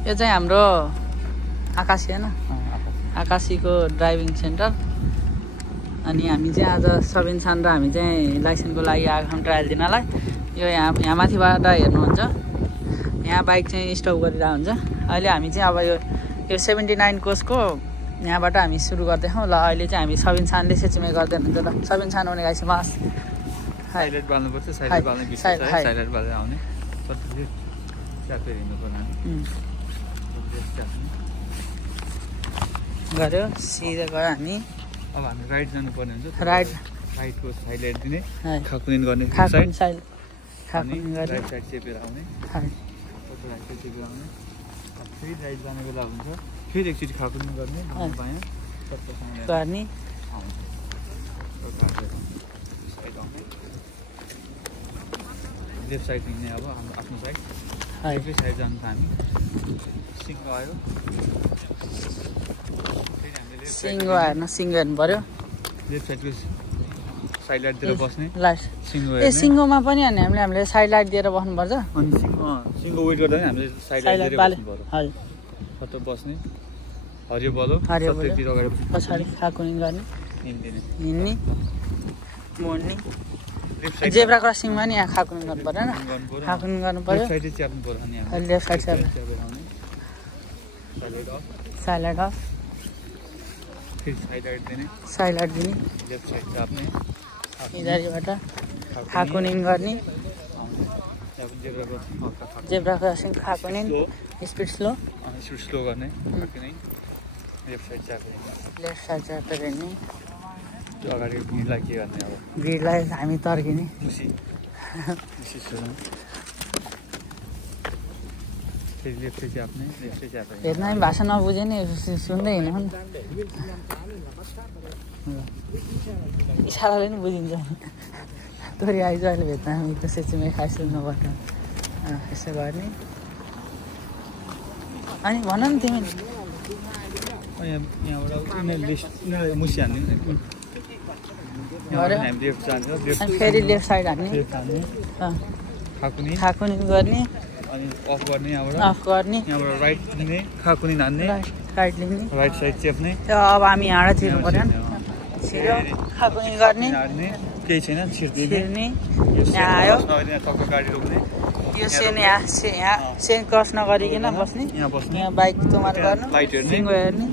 यो चाहिँ हाम्रो आकाशी हैन आकाशीको ड्राइभिङ सेन्टर अनि हामी चाहिँ आज सबिन सान र हामी चाहिँ लाइसेन्सको लागि आएको छौँ ट्रायल दिनलाई यो यहाँ माथिबाट हेर्नुहुन्छ यहाँ बाइक चाहिँ स्टप गरिरहेको हुन्छ अहिले हामी चाहिँ अब यो 79 कोसको यहाँबाट हामी सुरु गर्दैछौँ ल अहिले चाहिँ हामी सबिन सानले सेचिमे गर्दै हुनुहुन्छ ल सबिन सान आउने गाइस मास साइलेन्ट बाल्नुपर्छ साइलेन्ट बाल्ने बिर्सिन्छ साइलेन्ट बालेर आउने कतिले च्यापेर हिँड्नु पर्ने गऱ्यो सिधा गयो हामी अब हामी राइट जानुपर्ने हुन्छ राइटको साइलेन्ट दिने खाकुनिन गर्ने खाकुनिन खाकुनिन गर्ने राइट साइड चेपेर आउने राइट साइड चेपेर आउने फेरि राइट जाने बेला हुन्छ फेरि एकचोटि खाकुनिन गर्ने बायाँ गर्ने लेफ्ट साइड हिँड्ने अब आफ्नो साइड एकै साइड जानु त हामी सिङ्गो आयो सिङ्गो हेर्न सिङ्गो हेर्नु पर्यो लेफ्ट साइडको साइड लाइट दिएर बस्ने सिङ्गो ए सिङ्गोमा पनि हामीले साइड लाइट दिएर बस्नुपर्छ अनि सिङ्गो वेट गर्दा हामीले साइड लाइट दिएर बस्नुपर्छ हजुर फटो बस्ने हरियो बलो सबै अगाडि पछाडि खाकुनिन गर्ने हिँड्ने मोड्ने जेब्रा क्रसिङमा नि यहाँ खाकुनिन गर्नु पर्दैन खाकुनिन गर्नु पर्यो लेफ्ट साइड च्याप्नु पर्यो अनि हामी लेफ्ट साइड साइड अफ फेरि साइड लाइट दिने लेफ्ट साइड च्याप्ने इधरबाट खाकुनिन गर्ने जेब्रा क्रसिङ खाकुनिन स्पिड स्लो गर्ने लेफ्ट साइड च्यापेर हिँड्ने त्यो अगाडि भिडलाई के गर्ने अब भिडलाई हामी तर्किने फेरि लेफ्ट साइड च्याप्ने हेर्न पनि भाषा नबुझे नि सुन्दै हिँड्नु नि इसाराले नि बुझिन्छ तोरी आइज अहिले भेट्दा हामी त सेचिमै खाइसक्नुपर्छ यसो गर्ने अनि भन नि तिमी यहाँबाट मुसी हान्ने फेरि लेफ्ट साइड हान्ने खाकुनिन गर्ने अनि अफ गर्ने यहाँबाट यहाँबाट राइट लिने खाकुनिन हान्ने राइट लिने राइट साइड चेप्ने अब हामी यहाँ छिर्नु पर्यो छिर्यो खाकुनिन गर्ने केही छैन छिर्ने यहाँ आयो टक्क गाडी रोक्ने यो सेन यहाँ सेन क्रस नगरिकन बस्ने यहाँ बाइक तुम्हारो गर्नु लाइट हेर्ने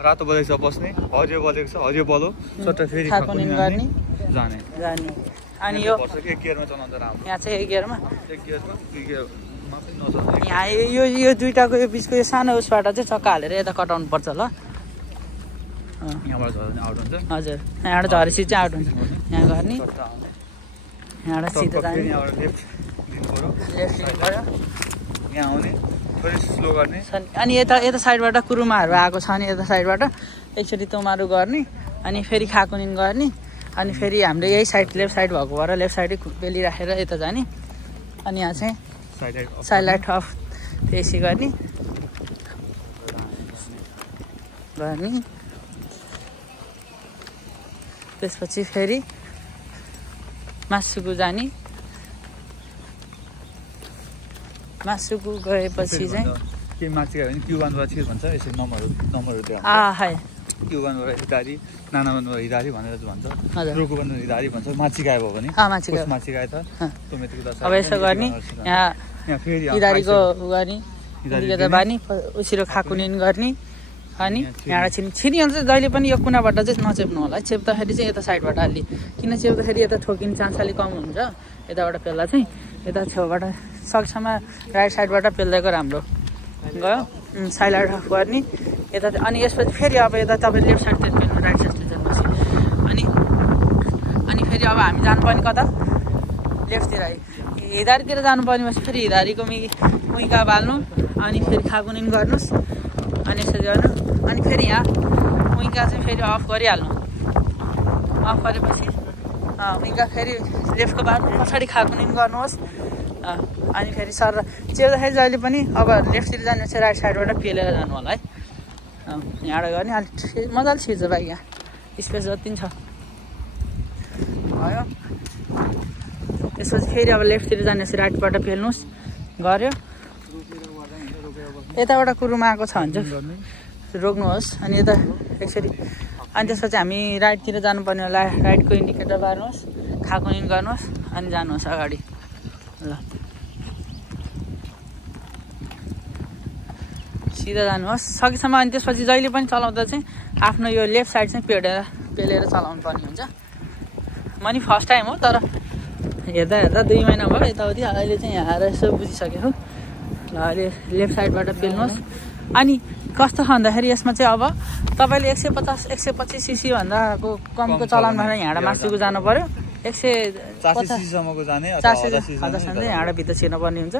रातो बलेको छ बस्ने हरियो बलेको छ हरियो बलो सट्टा फेरि खाकुनिन गर्ने जाने अनि यो एक गियरमा चलाउँदा राम्रो यहाँ चाहिँ एक गियरमा दुई गियरमा पनि नचलाउने यहाँ यो दुईटाको यो बिचको यो सानो उसबाट चाहिँ चक्का हालेर यता कटाउनु पर्छ ल यहाँबाट झर्ने आउट हुन्छ हजुर यहाँबाट झरेपछि चाहिँ आउट हुन्छ यहाँ गर्ने यहाँबाट सिधै जाने लेफ्ट लिनु पर्यो यहाँ आउने थोरै स्लो गर्ने अनि यता साइडबाट कुरुमाहरू आएको छ अनि यता साइडबाट एकचोटि तोमारु गर्ने अनि फेरि खाकुनिन गर्ने अनि फेरि हाम्रो यही साइड लेफ्ट साइड भएको भएर लेफ्ट साइडै बेली राखेर यता जाने अनि यहाँ चाहिँ साइड लाइट अफ त्यसै गर्ने त्यसपछि फेरि मासुको जाने मासुको गएपछि चाहिँ के माथि गयो भने क्युबानबाट छिर भन्छ यसरी नम्बरहरू दिएर क्युबानबाट हिदारी नानाबानबाट हिदारी भनेर भन्छ रोकुबानबाट हिदारी भन्छ माथि गयो भने माथि गयो त अब यसो गर्ने यहाँ फेरि हिदारीको गर्ने यता बानी उसिरो खाकुनिन गर्ने अनि यहाँबाट छिरिहाल्छ जहिले पनि यो कुनाबाट चाहिँ नचेप्नु होला है चेप्दाखेरि चाहिँ यता साइडबाट अलि किन चेप्दाखेरि यता ठोकिने चान्स अलिक कम हुन्छ यताबाट पेल्दा चाहिँ यता छेउबाट सक्छमा राइट साइडबाट पेल्दाको राम्रो गयो साइड लाइट अफ गर्ने यता अनि यसपछि फेरि अब यता तपाईँ लेफ्ट साइडतिर पेल्नु राइट साइडतिर जानुपर्छ अनि फेरि अब हामी जानुपर्ने कता लेफ्टतिर हिदारीतिर जानुपर्ने भएपछि फेरि हिदारीको मुइका बाल्नु अनि फेरि खाकुनिन गर्नुहोस् अनि यसरी गर्नु अनि फेरि यहाँ मुइका चाहिँ फेरि अफ गरिहाल्नु अफ गरेपछि मुइका फेरि लेफ्टको बाल्नु पछाडि खाकुनिन गर्नुहोस् अनि फेरि सर चेप्दाखेरि जहिले पनि अब लेफ्टतिर जानु चाहिँ राइट साइडबाट पेलेर जानु होला है यहाँबाट गर्ने अलिक मजाले छिर्छ बाइक यहाँ स्पेस जति पनि छ भयो त्यसपछि फेरि अब लेफ्टतिर जाने राइटबाट पेल्नुहोस् गऱ्यो यताबाट कुरुमा आएको छ भने चाहिँ रोक्नुहोस् अनि यता यसरी अनि त्यसपछि हामी राइटतिर जानुपर्ने होला राइटको इन्डिकेटर बार्नुहोस् खाकुनिन गर्नुहोस् अनि जानुहोस् अगाडि ल सिधा जानुहोस् सकेसम्म अनि त्यसपछि जहिले पनि चलाउँदा चाहिँ आफ्नो यो लेफ्ट साइड चाहिँ पेलेर चलाउनु पर्ने हुन्छ म नि फर्स्ट टाइम हो तर हेर्दा 2 महिना भयो यताउति अहिले चाहिँ यहाँ आएर यसो बुझिसकेको ल अहिले लेफ्ट साइडबाट पेल्नुहोस् अनि कस्तो छ भन्दाखेरि यसमा चाहिँ अब तपाईँले 150-125 सीसी भन्दाको कमको चलाउनु भएर यहाँबाट मासुको जानु पर्यो 150-सम्मको यहाँबाट भित्र छिर्नुपर्ने हुन्छ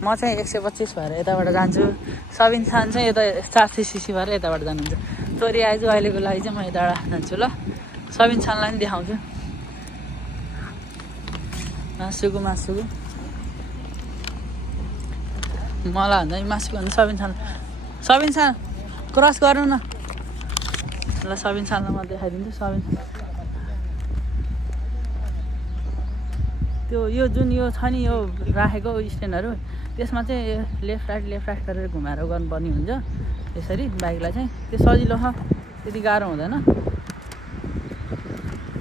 म चाहिँ 125 भएर यताबाट जान्छु सबिन खान चाहिँ यता 400 सीसी भएर यताबाट जानुहुन्छ तोरी आइज अहिलेको लागि चाहिँ म यताबाट जान्छु ल सबिन खानलाई पनि देखाउँछु मासुको मलाई भन्दा मासुको भन्दा सबिन खान क्रस गर्नु न ल सबिन खानलाई म देखाइदिन्छु सबिन त्यो यो जुन यो छ नि यो राखेको स्ट्यान्डहरू त्यसमा चाहिँ लेफ्ट राइट गरेर घुमाएर गर्नुपर्ने हुन्छ यसरी बाइकलाई चाहिँ त्यो सजिलो छ त्यति गाह्रो हुँदैन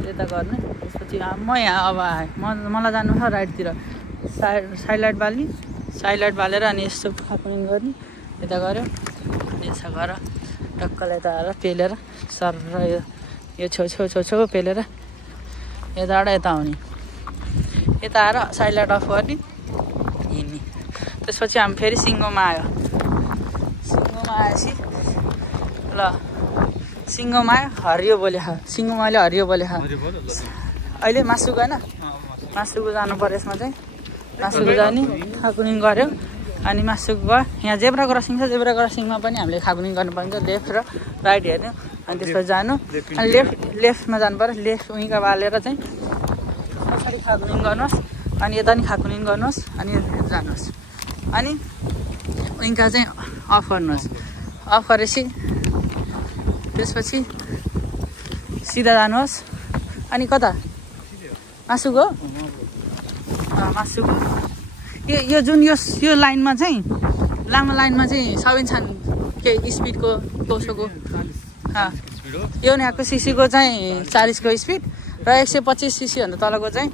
यता गर्ने त्यसपछि म यहाँ अब आएँ मलाई जानु छ राइटतिर साइड लाइट बालेर अनि यस्तो खाकुनिङ गर्ने यता गऱ्यो अनि यसो गर टक्कलाई यता आएर पेलेर सर यो छेउ पेलेर यताबाट यता आउने यता आएर साइड लाइट अफ गर्ने हिँड्ने त्यसपछि हामी फेरि सिङ्गोमा आएपछि ल सिङ्गोमा आयो हरियो बोले सिङ्गोमाले हरियो बोले अहिले मासुको होइन मासुको जानु पर्यो यसमा चाहिँ मासुको जाने खाकुनिङ गऱ्यो अनि मासुको गयो यहाँ जेब्रा क्रसिङ छ जेब्रा क्रसिङमा पनि हामीले खाकुनिङ गर्नुपर्ने लेफ्ट र राइट हेर्नु अनि त्यसपछि जानु अनि लेफ्टमा जानु पर्यो लेफ्ट उहीँका बालेर चाहिँ पछाडि खाकुनिङ गर्नुहोस् अनि यता नि खाकुनिङ गर्नुहोस् अनि जानुहोस् अनि उहीँका चाहिँ अफ गर्नुहोस् अफ गरेपछि त्यसपछि सिधा जानुहोस् अनि कता मासुको यो जुन यो लाइनमा चाहिँ लामो लाइनमा चाहिँ सबिन छान के स्पिडको कसोको यो यहाँको सीसीको चाहिँ 40 को स्पिड र 125 सीसी भन्दा तलको चाहिँ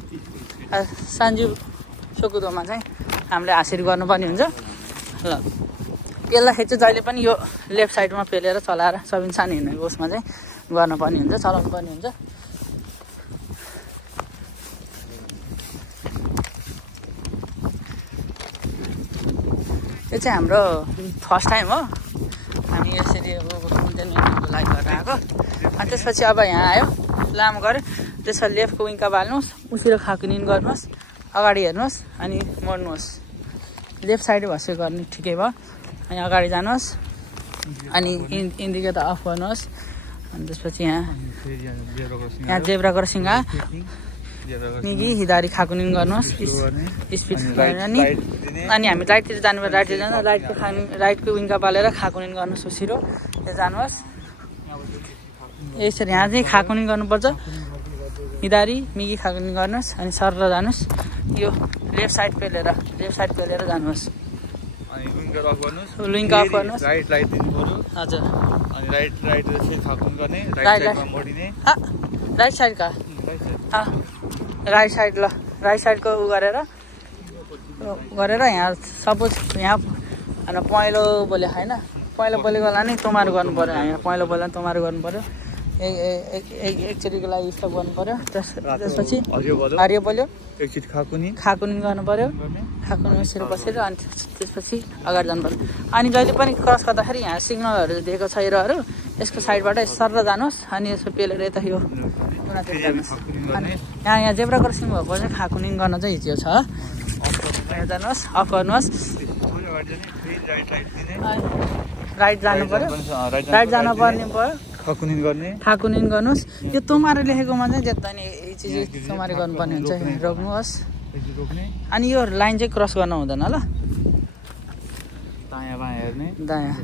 सान्जु सोकुदोमा चाहिँ हामीले हासिल गर्नुपर्ने हुन्छ ल यसलाई चाहिँ जहिले पनि यो लेफ्ट साइडमा पेलेर चलाएर सबिन छान हिँड्नेको उसमा चाहिँ गर्नुपर्ने हुन्छ चलाउनु पर्ने हुन्छ यो चाहिँ हाम्रो फर्स्ट टाइम हो हामी यसरी इन्टरनेटको लागि गरेर आएको अनि त्यसपछि अब यहाँ आयो लामो गऱ्यो त्यसपछि लेफ्टको विङका बाल्नुहोस् उसिरो खाकुनिङ गर्नुहोस् अगाडि हेर्नुहोस् अनि मोड्नुहोस् लेफ्ट साइड भएपछि गर्ने ठिकै भयो अनि अगाडि जानुहोस् अनि इन्डिकेटर अफ गर्नुहोस् अनि त्यसपछि यहाँ जेब्रा क्रसिङ आयो मिगी हिदारी खाकुनिङ गर्नुहोस् स्पिड अनि हामी राइटतिर जानुपर्छ राइटतिर जानु राइटको विङका बालेर खाकुनिङ गर्नुहोस् उसिरो त्यो जानुहोस् यसरी यहाँ चाहिँ खाकुनिङ गर्नुपर्छ हिदारी मिगी खाकुनिङ गर्नुहोस् अनि सर जानुहोस् यो लेफ्ट साइड पेलेर जानुहोस् लिङ्क अफ गर्नुहोस् हजुर अनि राइट साइडका राइट साइडको उ गरेर यहाँ सपोज यहाँ पहेँलो बोले होइन पहेँलो बोलेको बेला नि तोमारो गर्नु पऱ्यो यहाँ पहेँलो बोल्दा पनि तोमारो गर्नु पऱ्यो एकचोटिको लागि स्टप गर्नु पऱ्यो त्यसपछि हरियो बोल्यो एकचोटि खाकुनिङ गर्नु पऱ्यो खाकुनिङ बसेर अनि त्यसपछि अगाडि जानु पऱ्यो अनि जहिले पनि क्रस गर्दाखेरि यहाँ सिग्नलहरू दिएको छैरहरू यसको साइडबाट सर जानुहोस् अनि यसो पेलेर यता यो कुनातिर जानुहोस् अनि यहाँ जेब्रा क्रसिङ भएको चाहिँ खाकुनिङ गर्न चाहिँ हिजो छ जानुहोस् अफ गर्नुहोस् राइट जानु पऱ्यो राइट जानुपर्ने भयो खाकुनिङ गर्नुहोस् यो तोमारो लेखेकोमा चाहिँ जेता नि चिज तोमारो गर्नुपर्ने हुन्छ रोक्नुहोस् अनि यो लाइन चाहिँ क्रस गर्न हुँदैन ल दायाँ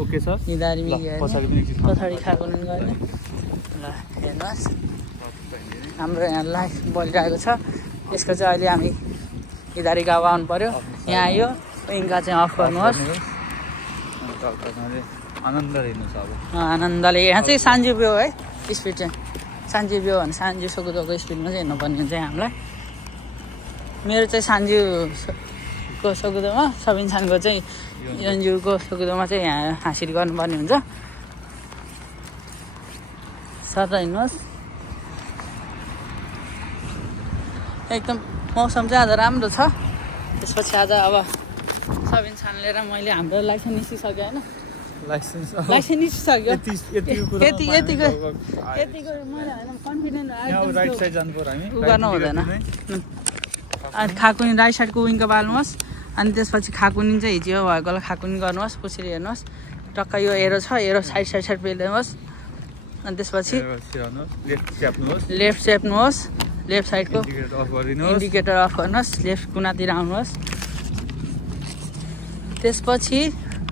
ओके सर निधारी पछाडि खाकुनिङ गर्ने ल हेर्नुहोस् हाम्रो यहाँ लाइफ बलिरहेको छ यसको चाहिँ अहिले हामी निधारी गाउँ आउनु पऱ्यो यहाँ आयो विङका चाहिँ अफ गर्नुहोस् आनन्दले यहाँ चाहिँ सान्जी ब्यो है स्पिड चाहिँ सान्जी ब्यो भने सान्जी सकुदोको स्पिडमा चाहिँ हेर्नुपर्ने हुन्छ हामीलाई मेरो चाहिँ सान्जीको सकुदोमा सब इन्सानको चाहिँ यन्जुको सकुदोमा चाहिँ यहाँ हासिल गर्नुपर्ने हुन्छ सर हिँड्नुहोस् एकदम मौसम चाहिँ आज राम्रो छ त्यसपछि आज अब सब इन्सान लिएर मैले हाम्रो लाइसेन्स निस्किसक्यो होइन लाइसेन्स निस्किसक्यो यतिको मैले होइन कन्फिडेन्ट गर्नु हुँदैन अनि खाकुनी राइट साइडको विङको बाल्नुहोस् अनि त्यसपछि खाकुनी चाहिँ हिजो भएकोलाई खाकुनी गर्नुहोस् कसरी हेर्नुहोस् टक्क यो एरो छ एरो साइड पेल्नुहोस् अनि त्यसपछि लेफ्ट च्याप्नुहोस् लेफ्ट साइडको इन्डिकेटर अफ गर्नुहोस् लेफ्ट कुनातिर आउनुहोस् त्यसपछि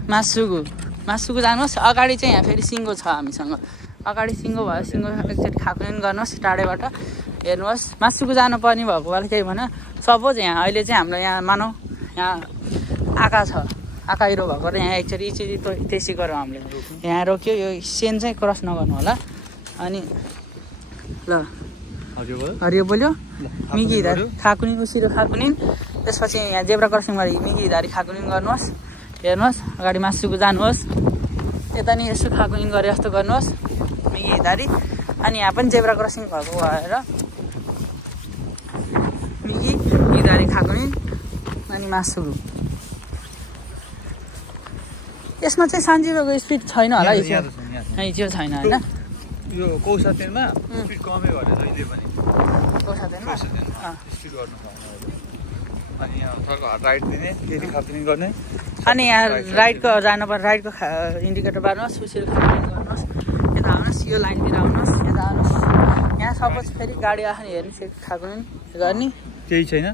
मासुको जानुहोस् अगाडि चाहिँ यहाँ फेरि सिङ्गो छ हामीसँग अगाडि सिङ्गो भयो सिङ्गो एकचोटि खाकुनी गर्नुहोस् टाढैबाट हेर्नुहोस् मासुको जानुपर्ने भएको बेला केही भन सपोज यहाँ अहिले चाहिँ हाम्रो यहाँ मानौँ यहाँ आँखा छ आँखा हिरो भएको र यहाँ एकचोटि त्यसै गरौँ हामीले यहाँ रोक्यो यो सेन चाहिँ क्रस नगर्नु होला अनि ल हरियो बोल्यो मिगी हिँडारी खाकुनी उसिरो खाकुनी त्यसपछि यहाँ जेब्रा क्रसिङबाट मिगी हिँडारी खाकुनी गर्नुहोस् हेर्नुहोस् अगाडि मासुको जानुहोस् यता नि यसो खाकुनी गरे जस्तो गर्नुहोस् मिगी हिँडारी अनि यहाँ पनि जेब्रा क्रसिङ भएको भएर मिगी हिँडारी खाकुनी अनि मासुको यसमा चाहिँ सान्जीको स्पिड छैन होला हिजो छैन होइन यो कौसातेनमा स्पिड कमै भयो जहिले पनि कौसातेनमा स्पिड गर्नु अनि यहाँ थर्को राइट दिने फेरि खाकुनी गर्ने अनि यहाँ राइटको जानुपर्छ राइटको इन्डिकेटर बार्नुहोस् उसिरो खाकुनी गर्नुहोस् यता आउनुहोस् यो लाइनतिर आउनुहोस् यता आउनुहोस् यहाँ सपोज फेरि गाडी आउने हेर्नु खाकुनी गर्ने केही छैन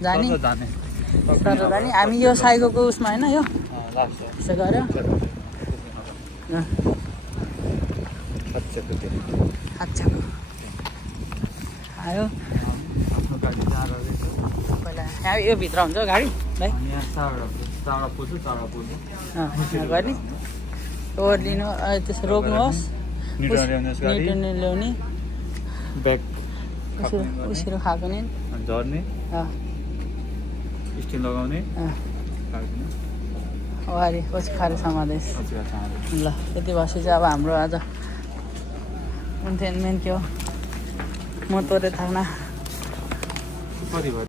जाने जाने हामी यो साइकोको उसमा होइन यो यसो गऱ्यो आयो पहिला यहाँ यो भित्र हुन्छ गाडी भाइ गर्ने ओर्लिनु त्यसो रोक्नुहोस् ल्याउने उसिरो खाएको नि झर्ने स्टिल लगाउने अगाडि पछि खारे समावेश ल त्यति भएपछि चाहिँ अब हाम्रो आज मेन के हो म तोरे थाल्ना